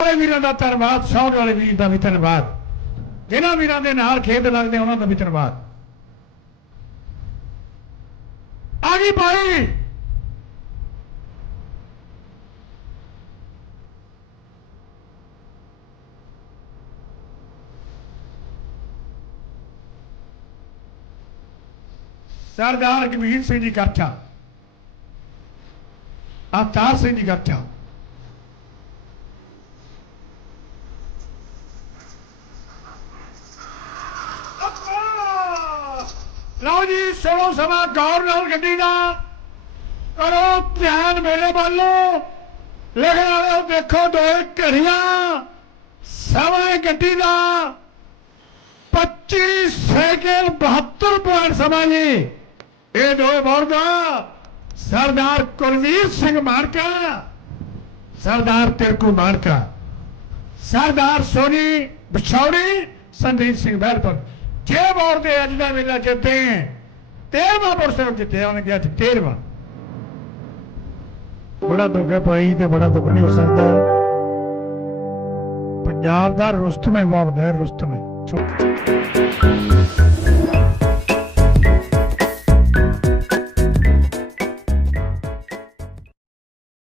ਵਾਲੇ ਵੀਰਾਂ ਦਾ ਧੰਨਵਾਦ ਸੌਣ ਵਾਲੇ ਵੀਰ ਦਾ ਵੀ ਧੰਨਵਾਦ ਜਿਨ੍ਹਾਂ ਵੀਰਾਂ ਦੇ ਨਾਲ ਖੇਡ ਲੱਗਦੇ ਉਹਨਾਂ ਦਾ ਵੀ ਧੰਨਵਾਦ ਆ ਗਈ ਭਾਈ ਸਰਦਾਰ ਕਬੀਰ ਸਿੰਘ ਜੀ ਕਰਚਾ ਅਵਤਾਰ ਸਿੰਘ ਜੀ ਕਰਚਾ ਲਓ ਜੀ ਸੁਣੋ ਸਮਾਂ ਗੌਰ ਨਾਲ ਗੱਡੀ ਦਾ ਕਰੋ ਧਿਆਨ ਮੇਰੇ ਵੱਲੋਂ ਲਿਖਣ ਵਾਲਿਓ ਦੇਖੋ ਦੋ ਘੜੀਆਂ ਸਮਾਂ ਗੱਡੀ ਦਾ 25 ਸੈਕਿੰਡ 72 ਪੁਆਇੰਟ ਸਮਾਂ ਜੀ ਇਹ ਦੋ ਬੋਰਦਾ ਸਰਦਾਰ ਕੁਲਵੀਰ ਸਿੰਘ ਮਾਨਕਾ ਸਰਦਾਰ ਤਿਰਕੂ ਮਾਨਕਾ ਸਰਦਾਰ ਸੋਨੀ ਬਿਛੌੜੀ ਸੰਦੀਪ ਸਿੰਘ ਬਹਿਲਪੁਰ ਛੇ ਬੋਰ ਦੇ ਅੱਜ ਦਾ ਮੇਲਾ ਜਿੱਤੇ ਤੇਰਵਾਂ ਪੁਰਸਕਾਰ ਜਿੱਤੇ ਉਹਨੇ ਕਿਹਾ ਸੀ ਤੇਰਵਾਂ। ਬੜਾ ਦੁੱਖ ਹੈ ਭਾਈ, ਤੇ ਬੜਾ ਦੁੱਖ ਨਹੀਂ ਹੋ ਸਕਦਾ। ਪੰਜਾਬ ਦਾ ਰੁਸਤਮ ਹੈ ਬਾਬਦਾ ਰੁਸਤਮ ਹੈ